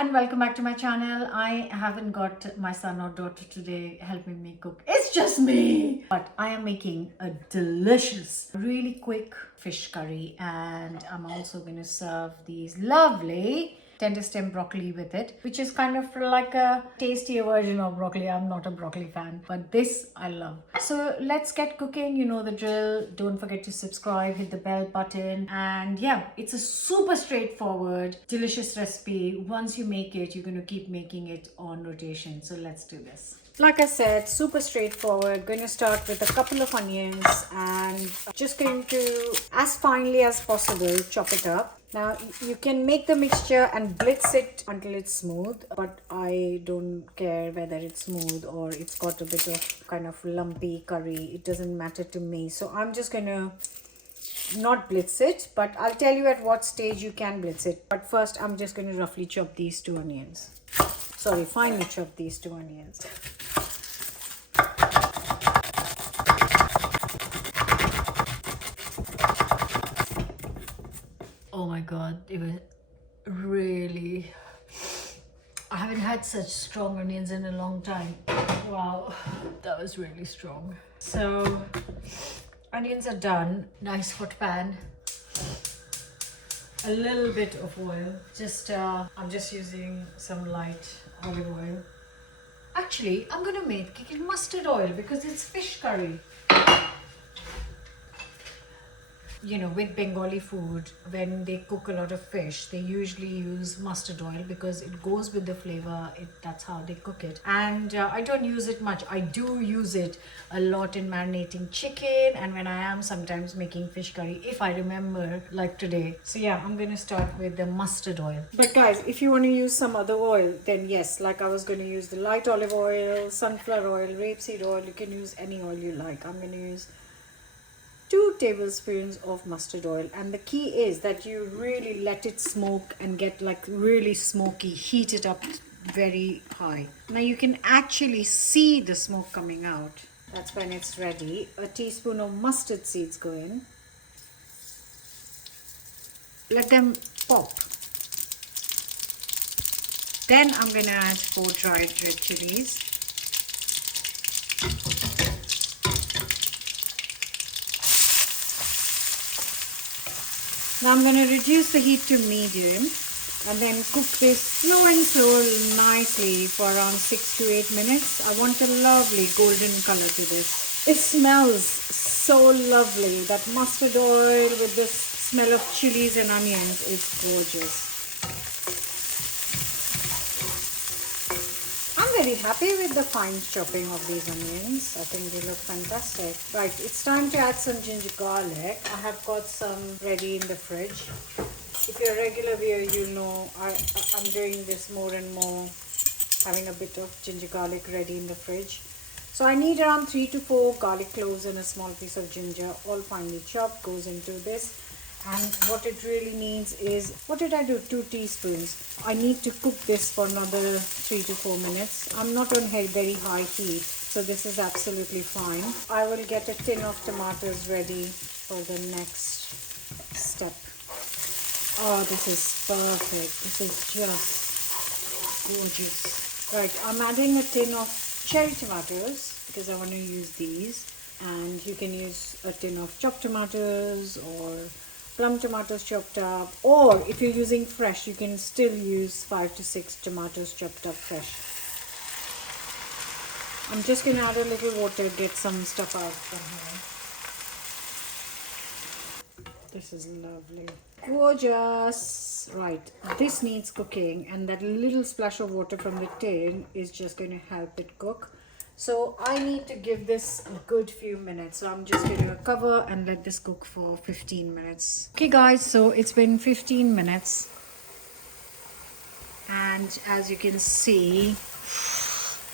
and welcome back to my channel. I haven't got my son or daughter today helping me cook. It's just me. But I am making a delicious, really quick fish curry, and I'm also going to serve these lovely tender stem broccoli with it, which is kind of like a tastier version of broccoli. I'm not a broccoli fan, but this I love. So let's get cooking. You know the drill. Don't forget to subscribe, hit the bell button, and yeah, it's a super straightforward, delicious recipe. Once you make it, you're going to keep making it on rotation. So let's do this. Like I said, super straightforward. Going to start with a couple of onions and just going to, as finely as possible, chop it up. Now you can make the mixture and blitz it until it's smooth, but I don't care whether it's smooth or it's got a bit of kind of lumpy curry. It doesn't matter to me. So I'm just going to not blitz it, but I'll tell you at what stage you can blitz it. But first I'm just going to roughly chop these two onions. Sorry, finely chop these two onions. Oh my god, it was really... I haven't had such strong onions in a long time. Wow, that was really strong. So, onions are done. Nice hot pan. A little bit of oil. I'm just using some light olive oil. Actually, I'm gonna make it mustard oil because it's fish curry. You know, with Bengali food, when they cook a lot of fish, they usually use mustard oil because it goes with the flavor. That's how they cook it. And I don't use it much. I do use it a lot in marinating chicken and when I am sometimes making fish curry, if I remember, like today. So yeah, I'm going to start with the mustard oil. But guys, if you want to use some other oil, then yes, like I was going to use the light olive oil, sunflower oil, rapeseed oil. You can use any oil you like. I'm going to use 2 tablespoons of mustard oil, and the key is that you really let it smoke and get like really smoky, heat it up very high. Now you can actually see the smoke coming out. That's when it's ready. A teaspoon of mustard seeds go in. Let them pop. Then I'm going to add 4 dried red chilies. Now I'm going to reduce the heat to medium and then cook this slow and slow nicely for around 6 to 8 minutes. I want a lovely golden color to this. It smells so lovely. That mustard oil with this smell of chilies and onions is gorgeous. I'm very happy with the fine chopping of these onions. I think they look fantastic. Right, it's time to add some ginger garlic. I have got some ready in the fridge. If you're a regular viewer, you know I'm doing this more and more, having a bit of ginger garlic ready in the fridge. So I need around 3 to 4 garlic cloves and a small piece of ginger, all finely chopped, goes into this. And what it really needs is, what did I do? 2 teaspoons. I need to cook this for another 3 to 4 minutes. I'm not on very high heat, so this is absolutely fine. I will get a tin of tomatoes ready for the next step. Oh, this is perfect. This is just gorgeous. Right, I'm adding a tin of cherry tomatoes because I want to use these. And you can use a tin of chopped tomatoes or plum tomatoes chopped up, or if you're using fresh, you can still use 5 to 6 tomatoes chopped up fresh. I'm just going to add a little water, get some stuff out from here. This is lovely. Gorgeous. Right, this needs cooking, and that little splash of water from the tin is just going to help it cook. So I need to give this a good few minutes. So I'm just going to cover and let this cook for 15 minutes. Okay guys, so it's been 15 minutes. And as you can see,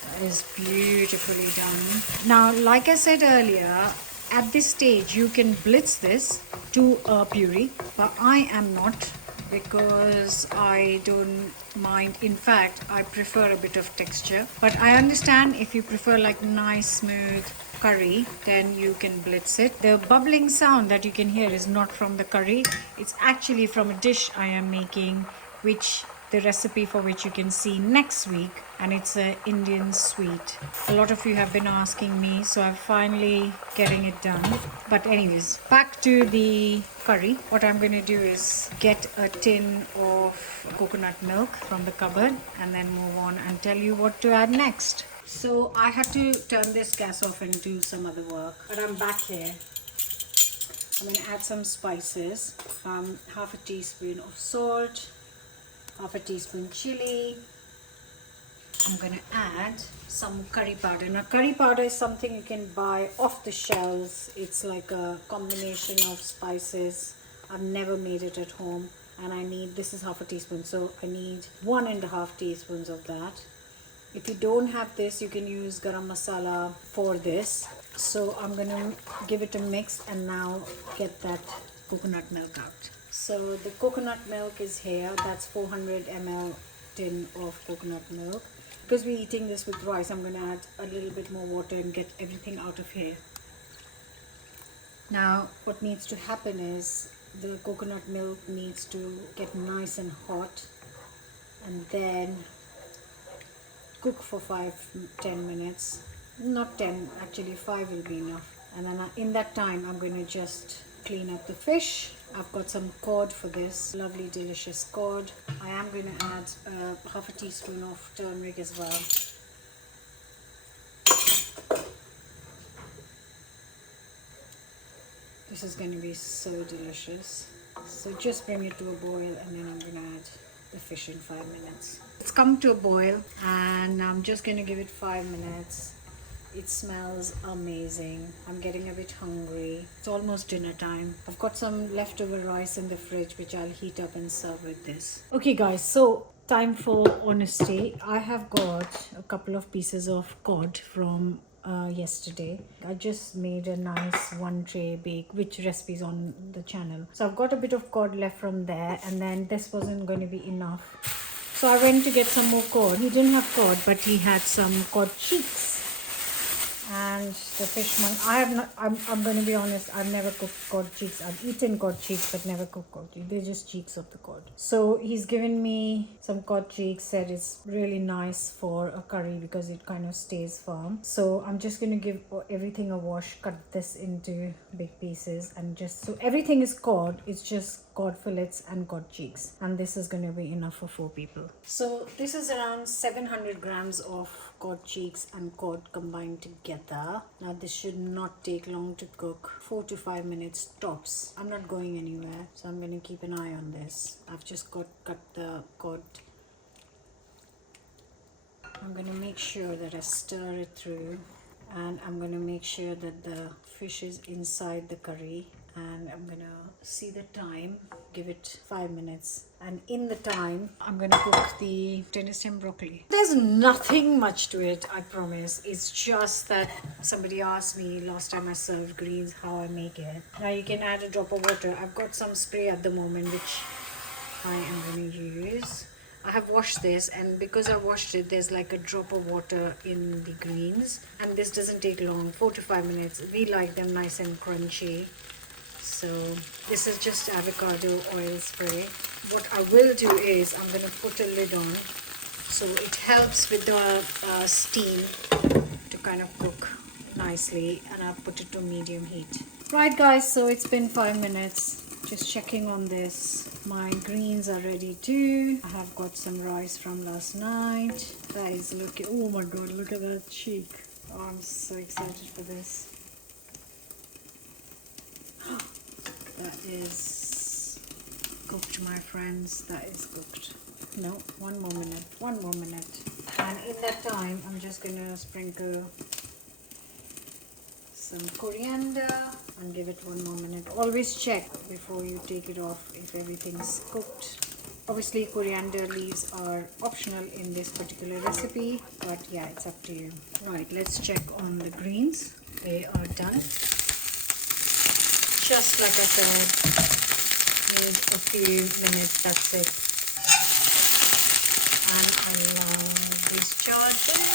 that is beautifully done. Now, like I said earlier, at this stage you can blitz this to a puree, but I am not, because I don't mind. In fact, I prefer a bit of texture, but I understand if you prefer like nice smooth curry, then you can blitz it. The bubbling sound that you can hear is not from the curry, it's actually from a dish I am making, which the recipe for which you can see next week, and it's a Indian sweet. A lot of you have been asking me, so I'm finally getting it done. But anyways, back to the curry. What I'm going to do is get a tin of coconut milk from the cupboard and then move on and tell you what to add next. So I had to turn this gas off and do some other work, but I'm back here. I'm going to add some spices, half a teaspoon of salt, half a teaspoon chili. I'm going to add some curry powder. Now curry powder is something you can buy off the shelves. It's like a combination of spices. I've never made it at home, and I need, this is half a teaspoon, so I need 1.5 teaspoons of that. If you don't have this, you can use garam masala for this. So I'm going to give it a mix and now get that coconut milk out. So the coconut milk is here. That's 400 ml tin of coconut milk. Because we're eating this with rice, I'm going to add a little bit more water and get everything out of here. Now what needs to happen is the coconut milk needs to get nice and hot, and then cook for 5-10 minutes. Not 10, actually 5 will be enough. And then in that time I'm going to just clean up the fish. I've got some cod for this, lovely delicious cod. I am going to add half a teaspoon of turmeric as well. This is going to be so delicious. So just bring it to a boil, and then I'm going to add the fish in 5 minutes. It's come to a boil and I'm just going to give it 5 minutes. It smells amazing. I'm getting a bit hungry. It's almost dinner time. I've got some leftover rice in the fridge which I'll heat up and serve with this. Okay guys, so time for honesty. I have got a couple of pieces of cod from yesterday. I just made a nice 1 tray bake, which recipes on the channel. So I've got a bit of cod left from there, and then this wasn't going to be enough. So I went to get some more cod. He didn't have cod, but he had some cod cheeks. And the fishman, I'm going to be honest, I've never cooked cod cheeks. I've eaten cod cheeks but never cooked cod cheeks. They're just cheeks of the cod. So he's given me some cod cheeks, said it's really nice for a curry because it kind of stays firm. So I'm just going to give everything a wash, cut this into big pieces, and just, so everything is cod, it's just cod fillets and cod cheeks, and this is going to be enough for 4 people. So this is around 700 grams of cod cheeks and cod combined together. Now this should not take long to cook, 4 to 5 minutes tops. I'm not going anywhere, so I'm going to keep an eye on this. I've just cut the cod. I'm going to make sure that I stir it through, and I'm going to make sure that the fish is inside the curry. And I'm gonna see the time, give it 5 minutes, and in the time I'm gonna cook the tennis stem broccoli. There's nothing much to it, I promise. It's just that somebody asked me last time I served greens how I make it. Now you can add a drop of water. I've got some spray at the moment which I am going to use. I have washed this, and because I washed it, there's like a drop of water in the greens, and this doesn't take long, 4 to 5 minutes. We like them nice and crunchy. So this is just avocado oil spray. What I will do is I'm going to put a lid on, so it helps with the steam to kind of cook nicely, and I'll put it to medium heat. Right guys, so it's been 5 minutes. Just checking on this. My greens are ready too. I have got some rice from last night. That is looking, oh my god, look at that cheek. Oh, I'm so excited for this. That is cooked, my friends. That is cooked. No, one more minute. And in that time, I'm just going to sprinkle some coriander and give it 1 more minute. Always check before you take it off if everything's cooked. Obviously, coriander leaves are optional in this particular recipe, but yeah, it's up to you. Right, let's check on the greens. They are done. Just like I said, need a few minutes, that's it. And I love these charges.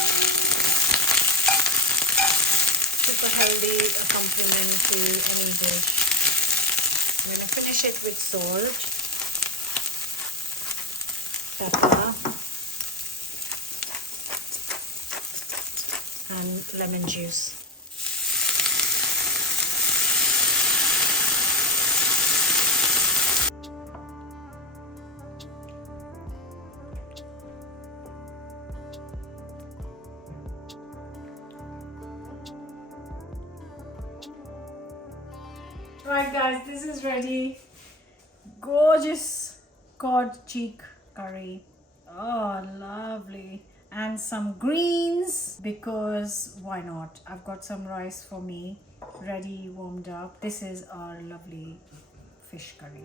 Super healthy, a compliment to any dish. I'm going to finish it with salt, pepper, lemon juice. Right guys, this is ready. Gorgeous cod cheek curry. Oh, lovely. And some greens, because why not? I've got some rice for me ready, warmed up. This is our lovely fish curry.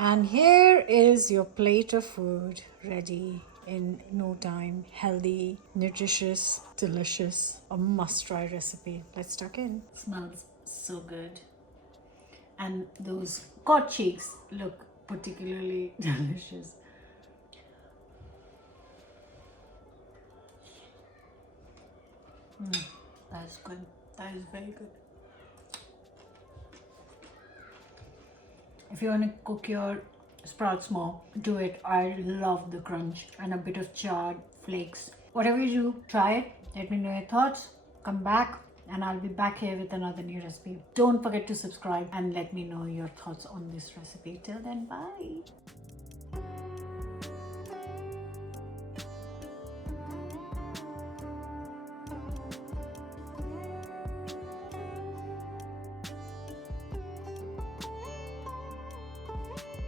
And here is your plate of food ready in no time. Healthy, nutritious, delicious, a must-try recipe. Let's tuck in. Smells so good. And those cod cheeks look particularly delicious. That is good. That is very good. If you want to cook your sprouts more, do it. I love the crunch and a bit of chard flakes. Whatever you do, try it. Let me know your thoughts. Come back and I'll be back here with another new recipe. Don't forget to subscribe and let me know your thoughts on this recipe. Till then, bye.